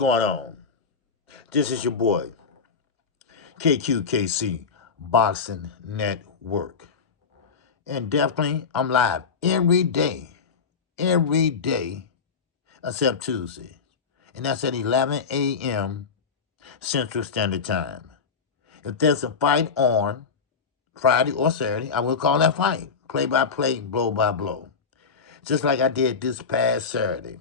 going on? This is your boy, KQKC Boxing Network. And definitely, I'm live every day, except Tuesday. And that's at 11 a.m. Central Standard Time. If there's a fight on Friday or Saturday, I will call that fight. Play by play, blow by blow. Just like I did this past Saturday.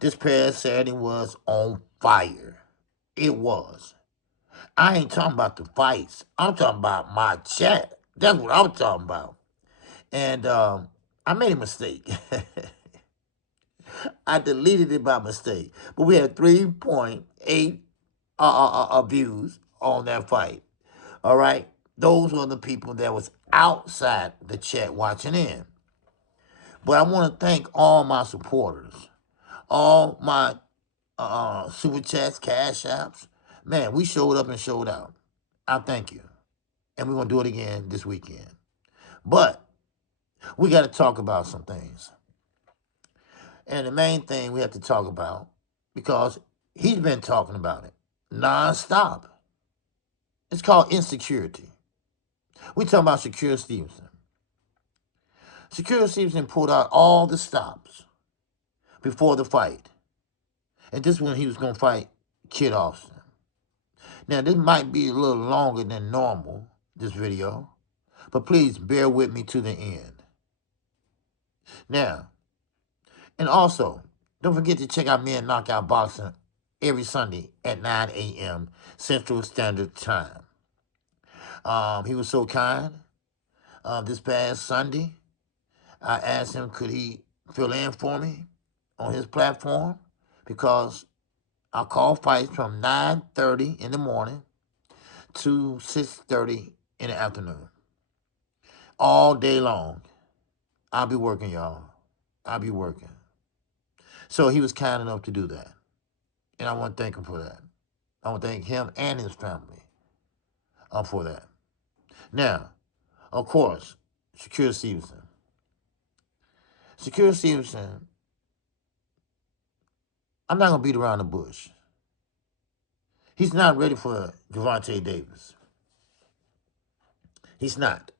This past Saturday was on fire. It was. I ain't talking about the fights. I'm talking about my chat. That's what I'm talking about. And I made a mistake. I deleted it by mistake. But we had 3.8 views on that fight. All right? Those were the people that was outside the chat watching in. But I want to thank all my supporters, all my super chats, cash apps. Man, we showed up and showed out. I thank you. And we're going to do it again this weekend. But we got to talk about some things. And the main thing we have to talk about, because he's been talking about it nonstop. It's called insecurity. We talking about Shakur Stevenson. Shakur Stevenson pulled out all the stops before the fight. And this one he was going to fight Kid Austin. Now, this might be a little longer than normal, this video, but please bear with me to the end. Now, and also, don't forget to check out Me and Knockout Boxing every Sunday at 9 a.m. Central Standard Time. He was so kind. This past Sunday, I asked him could he fill in for me on his platform because I call fights from 9:30 in the morning to 6:30 in the afternoon. All day long. I'll be working, y'all. I'll be working. So he was kind enough to do that. And I want to thank him for that. I want to thank him and his family for that. Now, of course, Shakur Stevenson. Shakur Stevenson, I'm not going to beat around the bush. He's not ready for Gervonta Davis. He's not.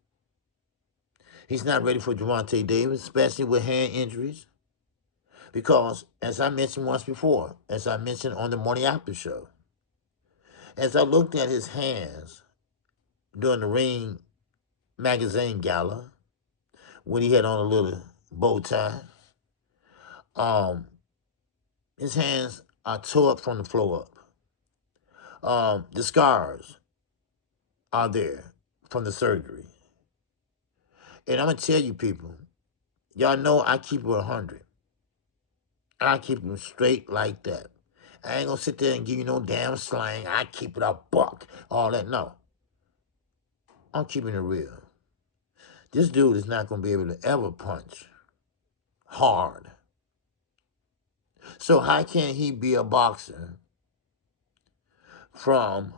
He's not ready for Gervonta Davis, especially with hand injuries. Because, as I mentioned once before, as I mentioned on the Morning After Show, as I looked at his hands during the Ring magazine gala, when he had on a little bow tie, his hands are tore up from the floor up. The scars are there from the surgery. And I'm going to tell you people, y'all know I keep it 100. I keep them straight like that. I ain't going to sit there and give you no damn slang. I keep it a buck. All that. No. I'm keeping it real. This dude is not going to be able to ever punch hard. So how can he be a boxer from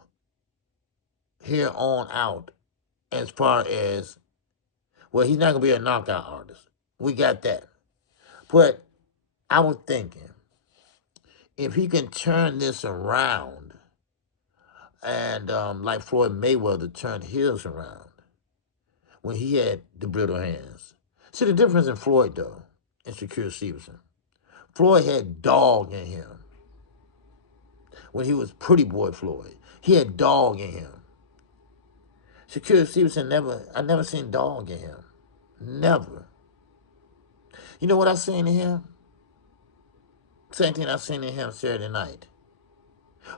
here on out as far as, well, he's not going to be a knockout artist. We got that. But I was thinking, if he can turn this around and like Floyd Mayweather turned his around when he had the brittle hands. See the difference in Floyd, though, and Shakur Stevenson. Floyd had dog in him. When he was Pretty Boy Floyd, he had dog in him. Shakur Stevenson I never seen dog in him. Never. You know what I seen in him? Same thing I seen in him Saturday night.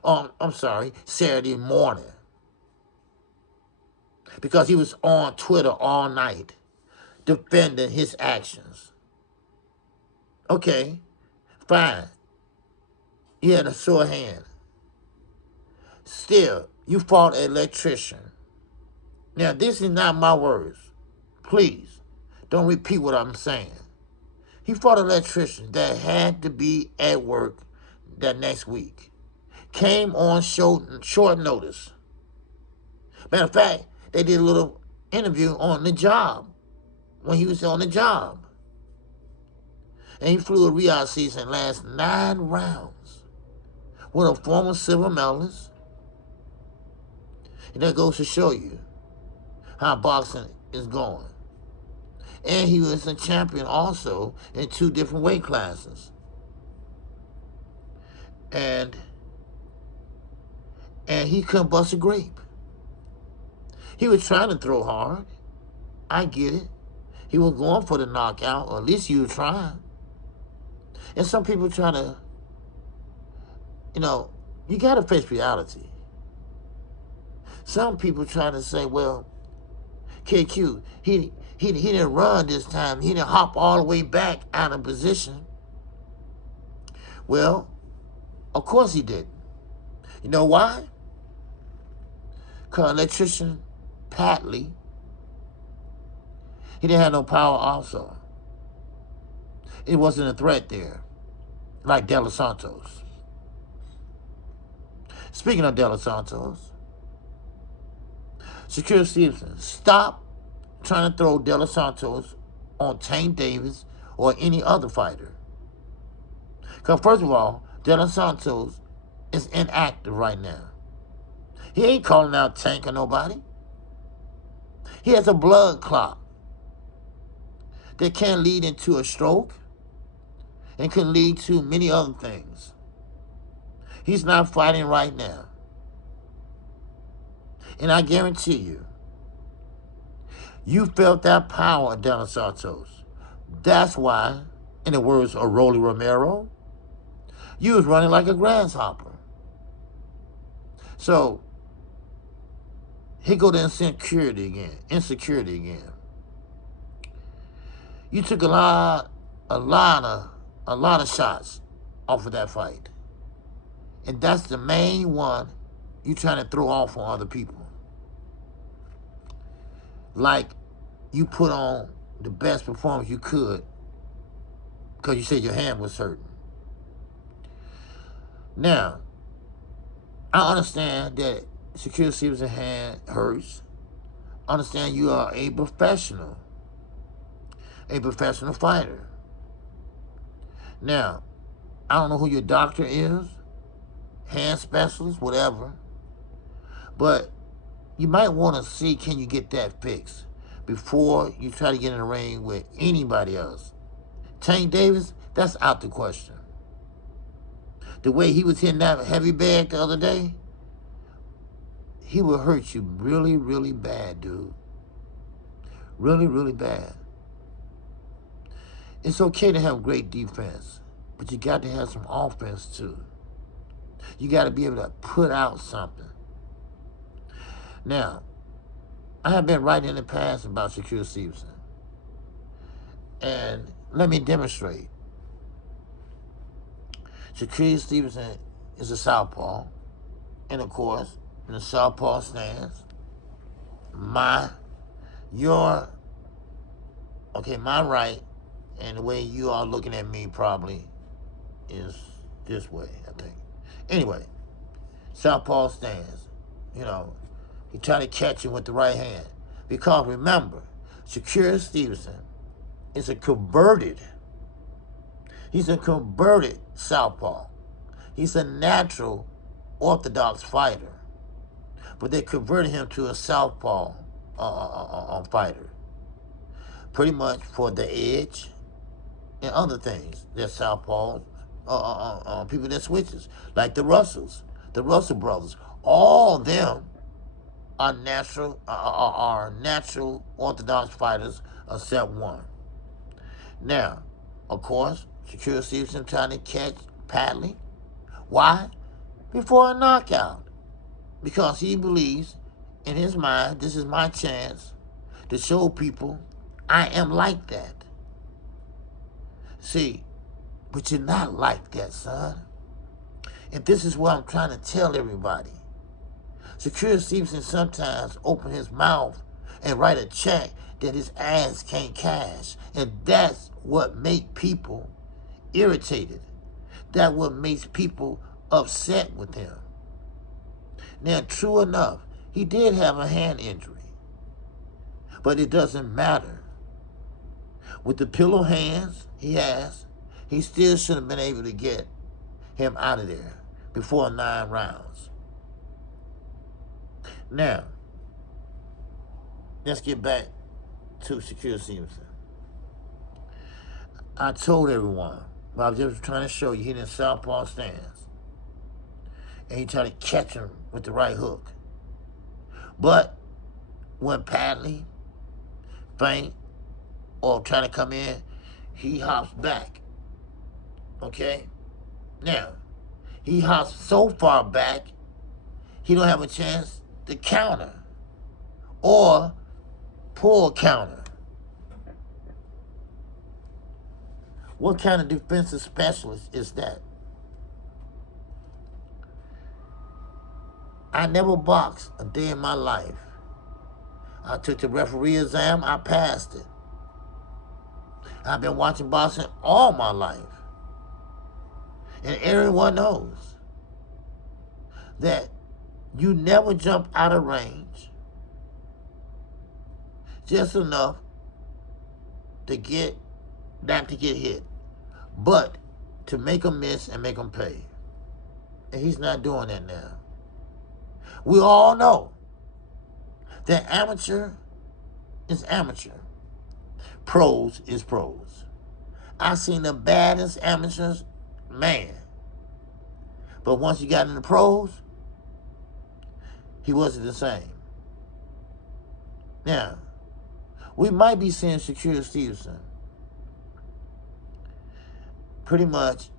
I'm sorry, Saturday morning. Because he was on Twitter all night defending his actions. Okay, fine. You had a sore hand. Still, you fought an electrician. Now, this is not my words. Please, don't repeat what I'm saying. He fought an electrician that had to be at work that next week. Came on short notice. Matter of fact, they did a little interview on the job when he was on the job. And he flew a Riyadh season last 9 rounds with a former silver medalist. And that goes to show you how boxing is going. And he was a champion also in 2 different weight classes. And he couldn't bust a grape. He was trying to throw hard. I get it. He was going for the knockout, or at least he was trying. And some people try to, you got to face reality. Some people try to say, well, KQ, he didn't run this time. He didn't hop all the way back out of position. Well, of course he didn't. You know why? Because electrician Paddy, he didn't have no power also. It wasn't a threat there, like De Los Santos. Speaking of De Los Santos, Shakur Stevenson, stop trying to throw De Los Santos on Tank Davis or any other fighter. Because first of all, De Los Santos is inactive right now. He ain't calling out Tank or nobody. He has a blood clot that can lead into a stroke and can lead to many other things. He's not fighting right now. And I guarantee you, you felt that power of De Los Santos. That's why, in the words of Rolly Romero, you was running like a grasshopper. So, here go the insecurity again. You took a lot of shots off of that fight. And that's the main one you trying to throw off on other people. Like you put on the best performance you could because you said your hand was hurting. Now, I understand that Shakur Stevenson's hand hurts. I understand you are a professional fighter. Now, I don't know who your doctor is, hand specialist, whatever, but you might want to see, can you get that fixed before you try to get in the ring with anybody else. Tank Davis, that's out the question. The way he was hitting that heavy bag the other day, he will hurt you really, really bad, dude. Really, really bad. It's okay to have great defense, but you got to have some offense too. You got to be able to put out something. Now, I have been writing in the past about Shakur Stevenson. And let me demonstrate. Shakur Stevenson is a southpaw. And of course, in the southpaw stance, my right, and the way you are looking at me probably is this way, I think. Anyway, southpaw stance, he tried to catch him with the right hand. Because remember, Shakur Stevenson is he's a converted southpaw. He's a natural orthodox fighter. But they converted him to a southpaw fighter. Pretty much for the edge and other things. They're southpaws, people that switches. Like the Russells, the Russell brothers. All of them are natural orthodox fighters except one. Now, of course, Shakur Stevenson trying to catch Paddy. Why? Before a knockout. Because he believes in his mind, this is my chance to show people I am like that. See, but you're not like that, son. And this is what I'm trying to tell everybody. Shakur Stevenson sometimes open his mouth and write a check that his ass can't cash. And that's what makes people irritated. That's what makes people upset with him. Now, true enough, he did have a hand injury. But it doesn't matter. With the pillow hands he has, he still should have been able to get him out of there. before 9 rounds. Now, let's get back to Shakur Stevenson. I told everyone, but I was just trying to show you he didn't southpaw stance. And he tried to catch him with the right hook. But when Paddy feint or trying to come in, he hops back. Okay? Now, he hops so far back, he don't have a chance to counter or pull counter. What kind of defensive specialist is that? I never boxed a day in my life. I took the referee exam, I passed it. I've been watching boxing all my life. And everyone knows that you never jump out of range just enough to get, not to get hit, but to make them miss and make them pay. And he's not doing that now. We all know that amateur is amateur. Pros is pros. I've seen the baddest amateurs, man. But once you got in the pros, he wasn't the same. Now, we might be seeing Shakur Stevenson pretty much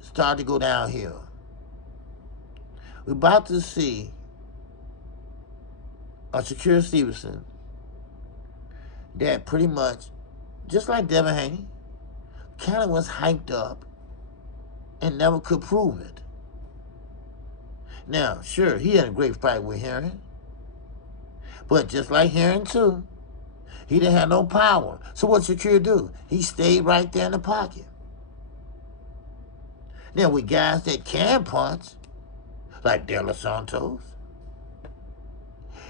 start to go downhill. We're about to see a Shakur Stevenson that pretty much, just like Devin Haney, kind of was hyped up and never could prove it. Now, sure, he had a great fight with Herring, but just like Herring too, he didn't have no power. So what Shakur do? He stayed right there in the pocket. Now, with guys that can punch, like De Los Santos,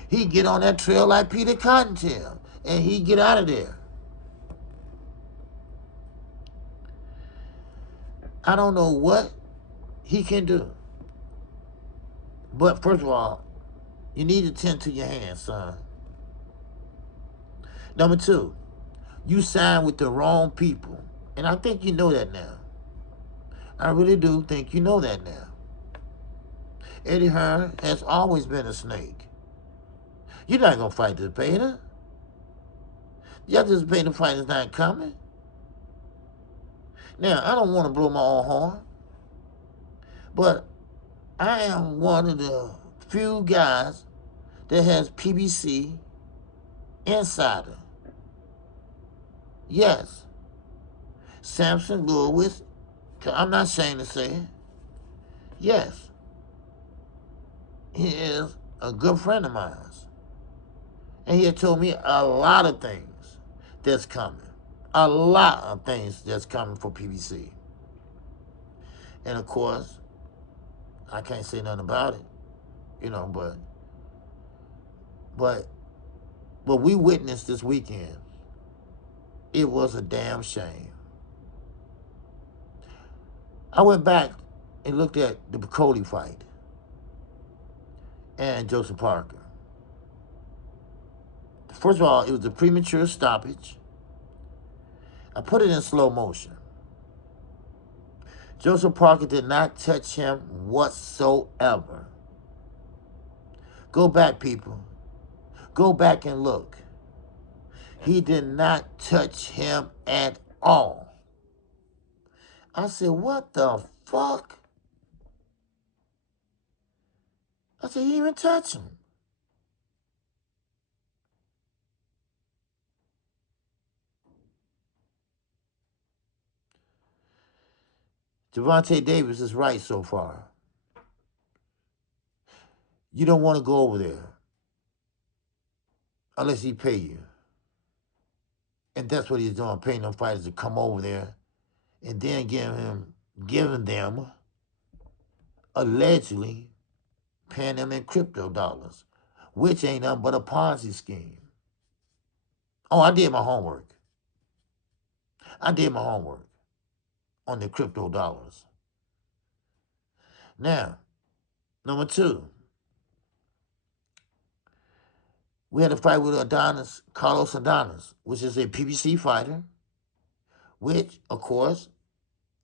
he get on that trail like Peter Cottontail, and he get out of there. I don't know what he can do. But first of all, you need to tend to your hands, son. Number two, you signed with the wrong people. And I think you know that now. I really do think you know that now. Eddie Hearn has always been a snake. You're not going to fight this beta. The anticipated fight is not coming. Now, I don't want to blow my own horn, but I am one of the few guys that has PBC insider. Yes, Samson Lewis, I'm not ashamed to say it. Yes, he is a good friend of mine. And he had told me a lot of things that's coming. A lot of things that's coming for PBC. And of course, I can't say nothing about it, you know, but what we witnessed this weekend, it was a damn shame. I went back and looked at the Cody fight and Joseph Parker. First of all, it was a premature stoppage. I put it in slow motion. Joseph Parker did not touch him whatsoever. Go back, people. Go back and look. He did not touch him at all. I said, what the fuck? I said, he didn't even touch him. Gervonta Davis is right so far. You don't want to go over there unless he pay you. And that's what he's doing, paying them fighters to come over there and then giving them, allegedly, paying them in crypto dollars, which ain't nothing but a Ponzi scheme. Oh, I did my homework. I did my homework on the crypto dollars. Now, number two, we had a fight with Carlos Adonis, which is a PBC fighter, which, of course,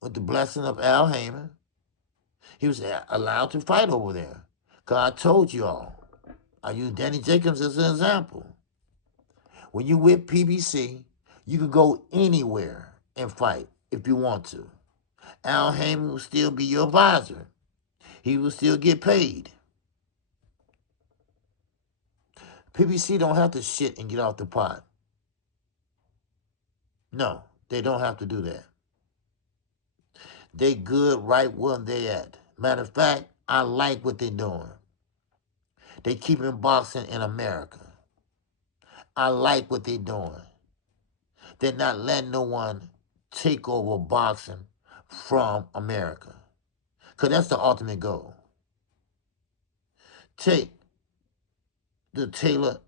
with the blessing of Al Heyman, he was allowed to fight over there. Because I told you all, I use Danny Jacobs as an example. When you with PBC, you can go anywhere and fight if you want to. Al Heyman will still be your advisor. He will still get paid. PBC don't have to shit and get off the pot. No, they don't have to do that. They good right where they at. Matter of fact, I like what they doing. They keeping boxing in America. I like what they doing. They're not letting no one take over boxing from America. Because that's the ultimate goal. Take the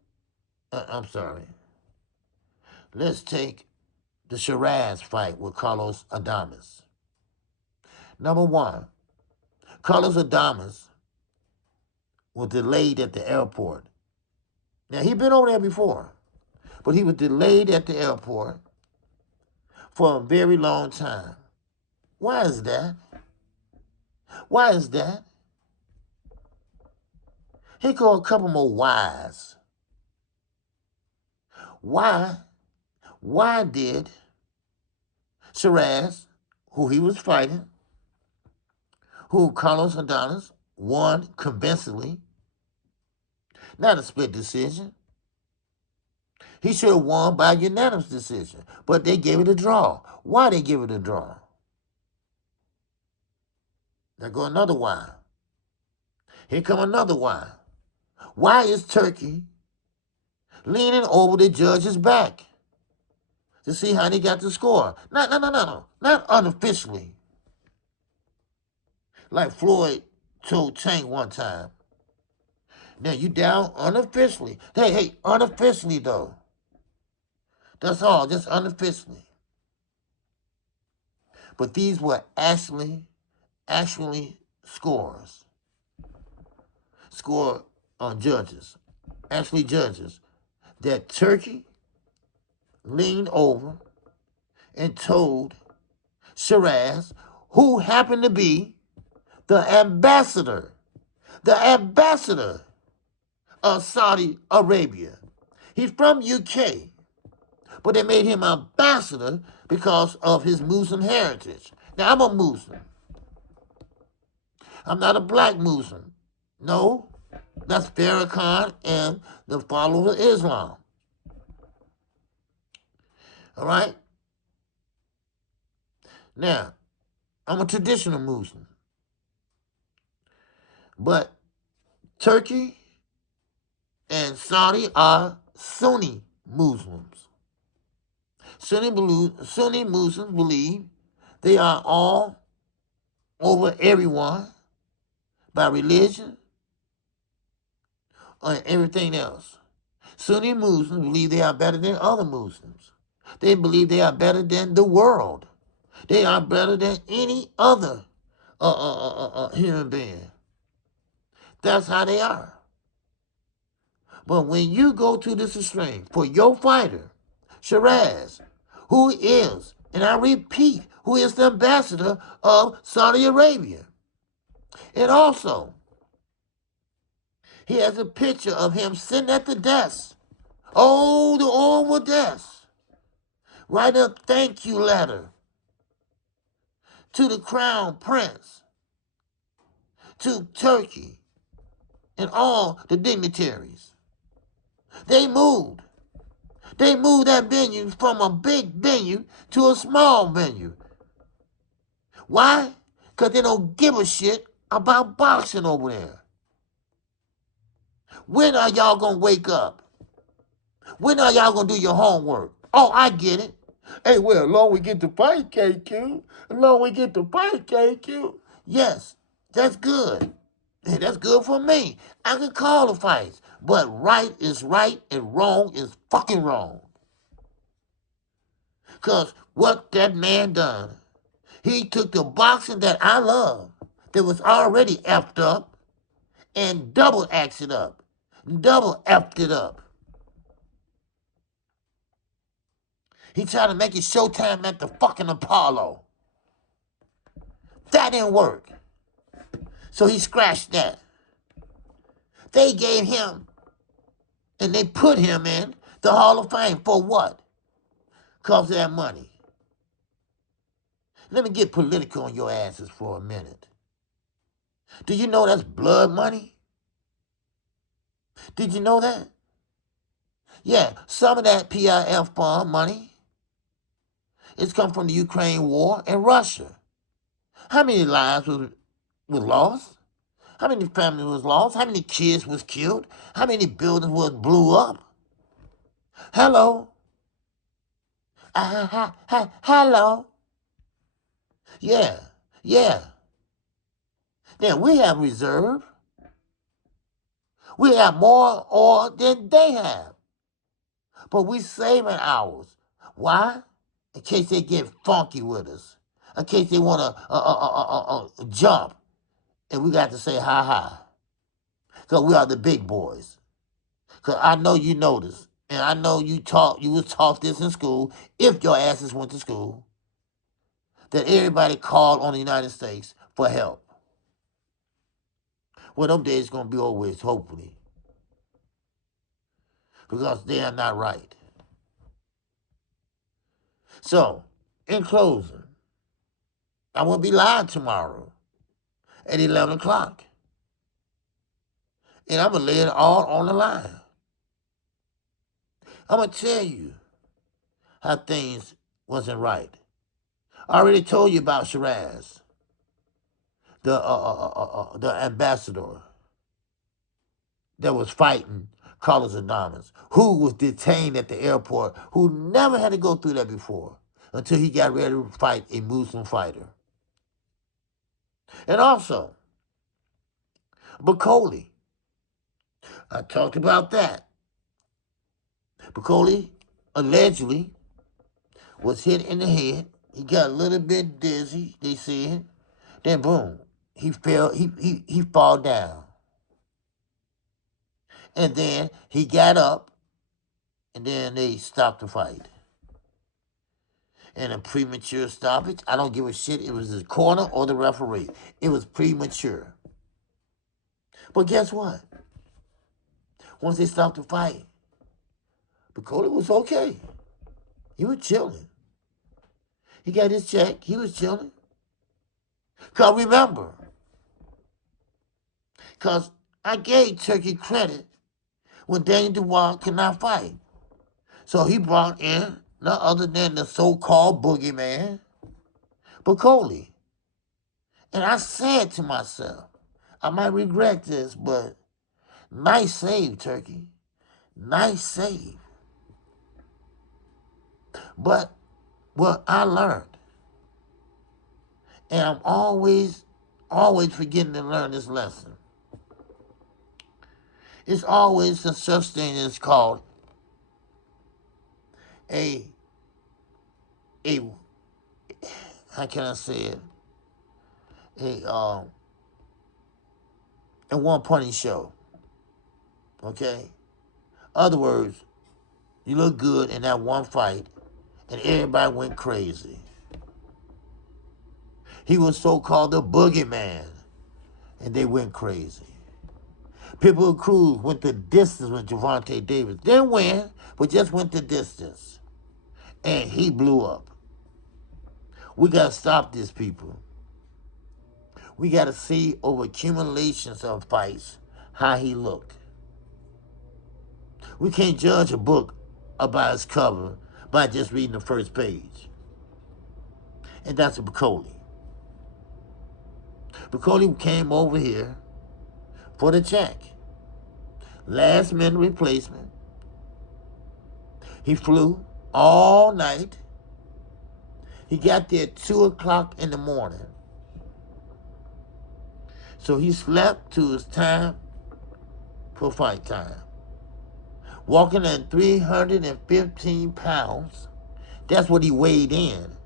let's take the Shiraz fight with Carlos Adames. Number one, Carlos Adames was delayed at the airport. Now, he'd been over there before, but he was delayed at the airport for a very long time. Why is that? Why is that? Here go a couple more whys. Why did Shiraz, who he was fighting, who Carlos Adonis won convincingly, not a split decision. He should have won by unanimous decision, but they gave it a draw. Why they give it a draw? There go another why. Here come another why. Why is Turkey leaning over the judge's back to see how they got the score? No. Not unofficially. Like Floyd told Tank one time. Now you down unofficially. Hey, unofficially though. That's all, just unofficially. But these were actually scores. Score on judges. Actually judges. That Turkey leaned over and told Shiraz, who happened to be the ambassador of Saudi Arabia. He's from UK, but they made him ambassador because of his Muslim heritage. Now, I'm a Muslim. I'm not a black Muslim. No, that's Farrakhan and the followers of Islam. All right? Now, I'm a traditional Muslim. But Turkey and Saudi are Sunni Muslims. Sunni Muslims believe they are all over everyone by religion and everything else. Sunni Muslims believe they are better than other Muslims. They believe they are better than the world. They are better than any other human being. That's how they are. But when you go to this extreme for your fighter, Shiraz, who is, and I repeat, who is the ambassador of Saudi Arabia. And also, he has a picture of him sitting at the desk. Oh, the Oval desk. Write a thank you letter to the Crown Prince, to Turkey, and all the dignitaries. They moved that venue from a big venue to a small venue. Why? Because they don't give a shit about boxing over there. When are y'all going to wake up? When are y'all going to do your homework? Oh, I get it. Hey, well, as long as we get to fight, KQ. As long as we get to fight, KQ. Yes, that's good. Hey, that's good for me. I can call the fights. But right is right and wrong is fucking wrong. Because what that man done, he took the boxing that I love, that was already effed up and double axed it up, double effed it up. He tried to make it Showtime at the fucking Apollo. That didn't work. So he scratched that. They gave him, and they put him in the Hall of Fame for what? Because of that money. Let me get political on your asses for a minute. Do you know that's blood money? Did you know that? Yeah, some of that PIF fund money is come from the Ukraine war and Russia. How many lives was lost? How many families was lost? How many kids was killed? How many buildings was blew up? Hello? Hello? Yeah. Then we have reserve. We have more oil than they have. But we saving ours. Why? In case they get funky with us. In case they want to jump. And we got to say ha. Because we are the big boys. Because I know you know this. And I know you was taught this in school, if your asses went to school, that everybody called on the United States for help. Well, them days going to be over with, hopefully. Because they are not right. So, in closing, I will be live tomorrow at 11 o'clock. And I'm going to lay it all on the line. I'm going to tell you how things wasn't right. I already told you about Shiraz, the ambassador that was fighting Carlos Adamas, who was detained at the airport, who never had to go through that before until he got ready to fight a Muslim fighter. And also, Bacoli. I talked about that. Bacoli allegedly was hit in the head. He got a little bit dizzy, they said. Then boom, he fell, he fall down. And then he got up, and then they stopped the fight. And a premature stoppage, I don't give a shit. It was the corner or the referee. It was premature. But guess what? Once they stopped the fight, Bacoli was okay. He was chilling. He got his check. He was chilling. Because remember, because I gave Turkey credit when Daniel Dubois could not fight. So he brought in none other than the so-called boogeyman, Bacoli. And I said to myself, I might regret this, but nice save, Turkey. Nice save. But what I learned, and I'm always forgetting to learn this lesson. It's always a such thing as called a how can I say it? A one-punny show. Okay? Other words, you look good in that one fight, and everybody went crazy. He was so-called the boogeyman, and they went crazy. People who Cruz went the distance with Gervonta Davis. Didn't win, but just went the distance. And he blew up. We got to stop this, people. We got to see over accumulations of fights how he looked. We can't judge a book about its cover by just reading the first page. And that's Bacoli. Bacoli came over here for the check. Last minute replacement. He flew all night. He got there at 2 o'clock in the morning. So he slept to his time for fight time. Walking at 315 pounds. That's what he weighed in.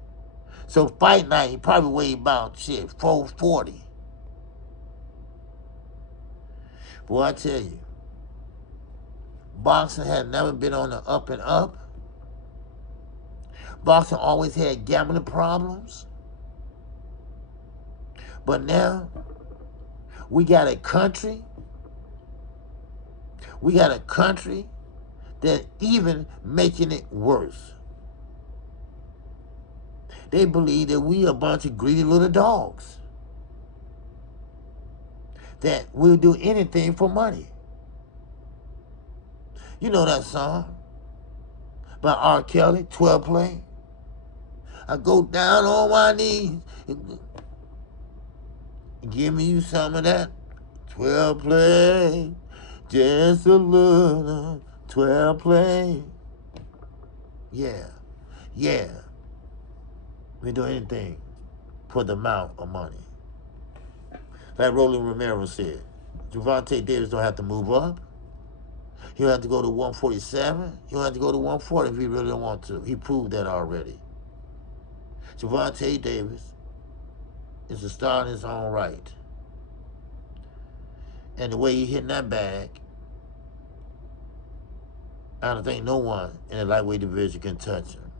So fight night, he probably weighed about 440. Boy, I tell you, boxing had never been on the up and up. Boxing always had gambling problems. But now, we got a country that even making it worse. They believe that we a bunch of greedy little dogs that will do anything for money. You know that song by R. Kelly, 12 Play? I go down on my knees. Give me you some of that 12 Play. Just a little 12 Play. Yeah. We do anything for the amount of money. Like Roland Romero said, Gervonta Davis don't have to move up. He don't have to go to 147. He don't have to go to 140 if he really don't want to. He proved that already. Gervonta Davis is a star in his own right. And the way he hitting that bag, I don't think no one in the lightweight division can touch him.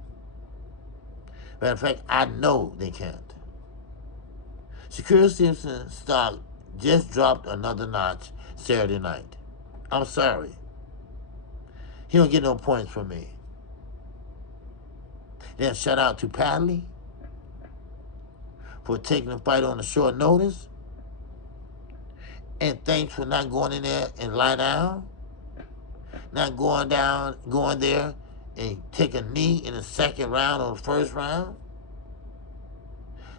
Matter of fact, I know they can't. Shakur Stevenson's stock just dropped another notch Saturday night. I'm sorry. He don't get no points from me. Then shout out to Paddy for taking the fight on a short notice. And thanks for not going in there and lie down. Not going there and take a knee in the second round or the first round.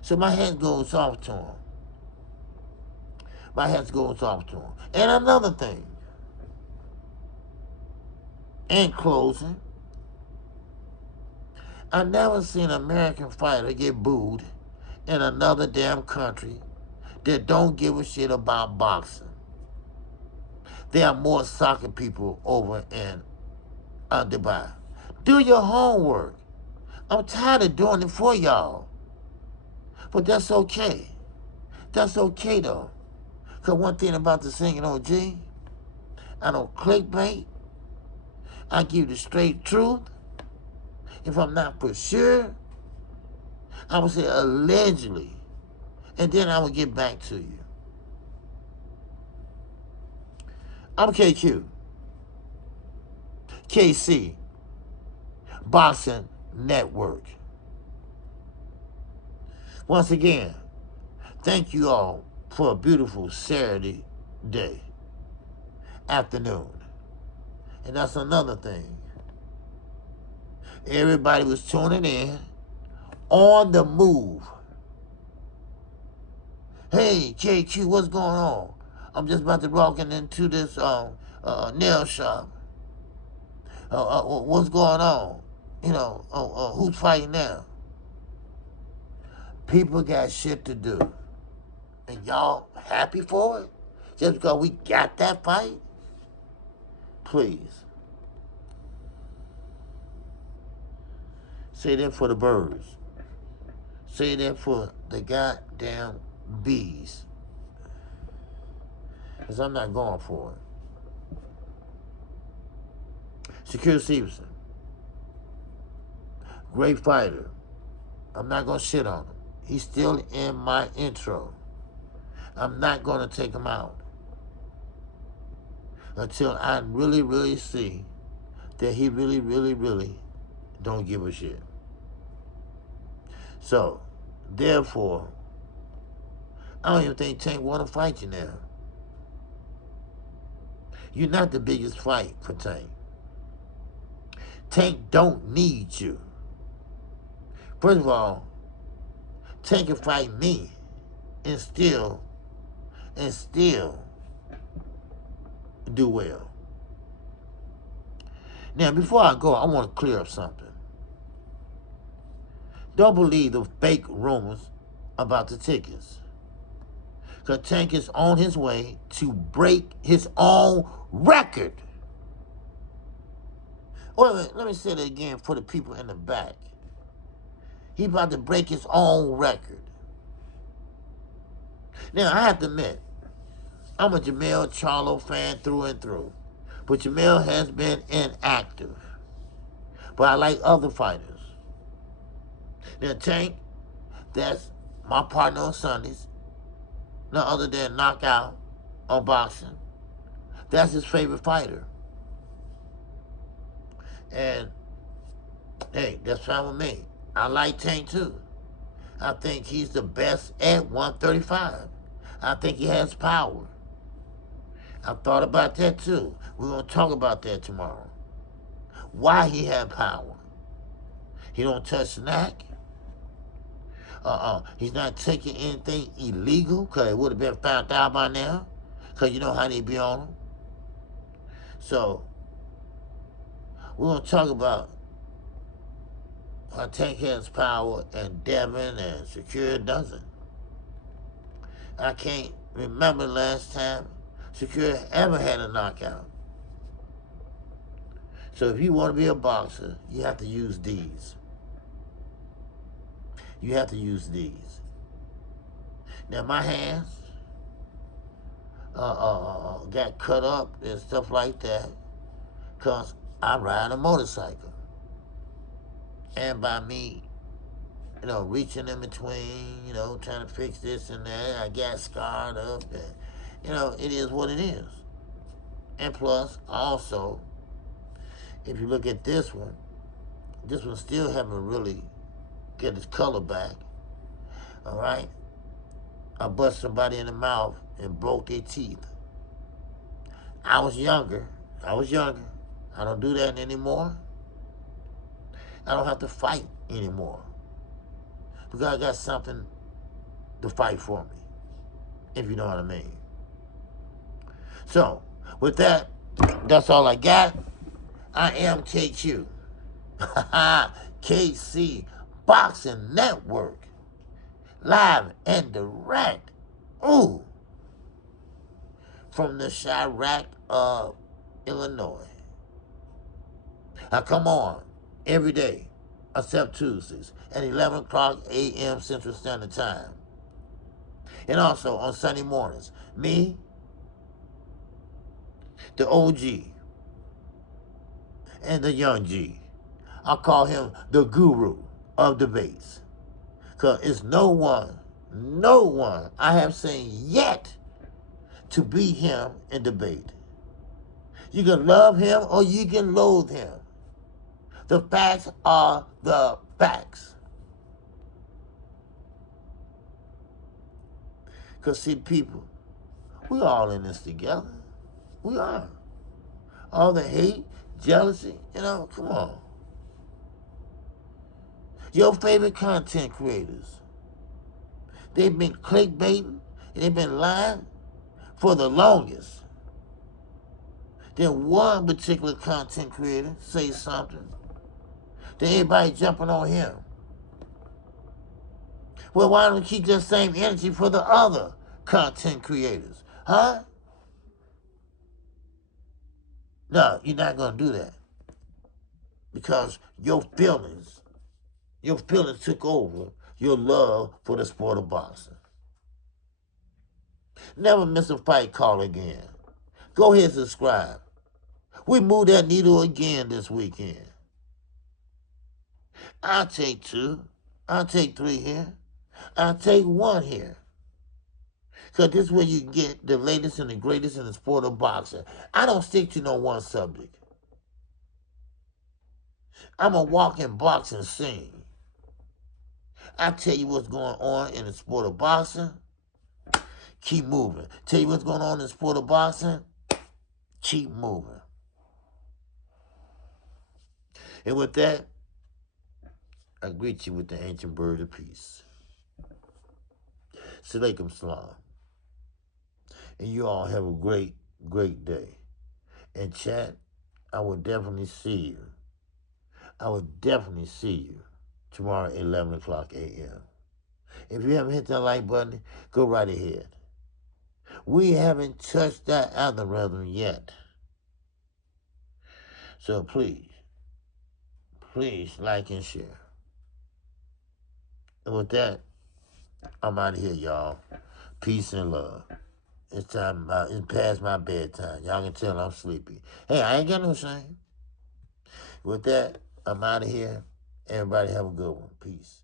So my hat goes off to him. And another thing, in closing, I never seen an American fighter get booed in another damn country that don't give a shit about boxing. There are more soccer people over in Dubai. Do your homework. I'm tired of doing it for y'all. But that's okay. That's okay, though. Because one thing about the singing OG, I don't clickbait. I give you the straight truth. If I'm not for sure, I will say allegedly. And then I will get back to you. I'm KQ. KC. Boxing Network. Once again, thank you all for a beautiful Saturday afternoon. And that's another thing. Everybody was tuning in on the move. Hey, KQ, what's going on? I'm just about to walk into this nail shop. What's going on? Who's fighting now? People got shit to do. And y'all happy for it? Just because we got that fight? Please. Say that for the birds. Say that for the goddamn bees. Because I'm not going for it. Shakur Stevenson. Great fighter. I'm not going to shit on him. He's still in my intro. I'm not going to take him out until I really, really see that he really, really, really don't give a shit. So, therefore, I don't even think Tank want to fight you now. You're not the biggest fight for Tank. Tank don't need you. First of all, Tank can fight me and still do well. Now, before I go, I want to clear up something. Don't believe the fake rumors about the tickets. Because Tank is on his way to break his own record. Wait a minute, let me say that again for the people in the back. He's about to break his own record. Now, I have to admit, I'm a Jamel Charlo fan through and through. But Jamel has been inactive. But I like other fighters. Now, Tank, that's my partner on Sundays. No other than Knockout on boxing. That's his favorite fighter. And, hey, that's fine with me. I like Tank, too. I think he's the best at 135. I think he has power. I thought about that, too. We're going to talk about that tomorrow. Why he had power. He don't touch snack. He's not taking anything illegal, because it would have been found out by now, because you know how they be on him. So, we're going to talk about how Tank has power and Devin and Shakur doesn't. I can't remember the last time Shakur ever had a knockout. So if you want to be a boxer, you have to use these. You have to use these. Now my hands got cut up and stuff like that because I ride a motorcycle. And by me, reaching in between, trying to fix this and that, I got scarred up and, it is what it is. And plus, also, if you look at this one still haven't really get its color back. All right? I bust somebody in the mouth and broke their teeth. I was younger. I don't do that anymore. I don't have to fight anymore. Because I got something to fight for me. If you know what I mean. So, with that, that's all I got. I am KQ. KC Boxing Network. Live and direct. Ooh. From the Chirac of Illinois. I come on every day, except Tuesdays, at 11 o'clock a.m. Central Standard Time. And also on Sunday mornings, me, the OG, and the young G. I call him the guru of debates. Because it's no one I have seen yet to beat him in debate. You can love him or you can loathe him. The facts are the facts. Because see, people, we all in this together. We are. All the hate, jealousy, come on. Your favorite content creators, they've been clickbaiting and they've been lying for the longest. Then one particular content creator says something, then everybody jumping on him. Well, why don't we keep that same energy for the other content creators? Huh? No, you're not going to do that. Because your feelings took over your love for the sport of boxing. Never miss a fight call again. Go ahead and subscribe. We moved that needle again this weekend. I'll take 2. I'll take 3 here. I'll take 1 here. Because this is where you get the latest and the greatest in the sport of boxing. I don't stick to no one subject. I'm a walking boxing scene. I tell you what's going on in the sport of boxing. Keep moving. Tell you what's going on in the sport of boxing. Keep moving. And with that, I greet you with the ancient bird of peace. Salaikum salam. And you all have a great, great day. And chat, I will definitely see you. I will definitely see you tomorrow at 11 o'clock a.m. If you haven't hit that like button, go right ahead. We haven't touched that algorithm yet. So please like and share. And with that, I'm out of here, y'all. Peace and love. It's time. It's past my bedtime. Y'all can tell I'm sleepy. Hey, I ain't got no shame. With that, I'm out of here. Everybody have a good one. Peace.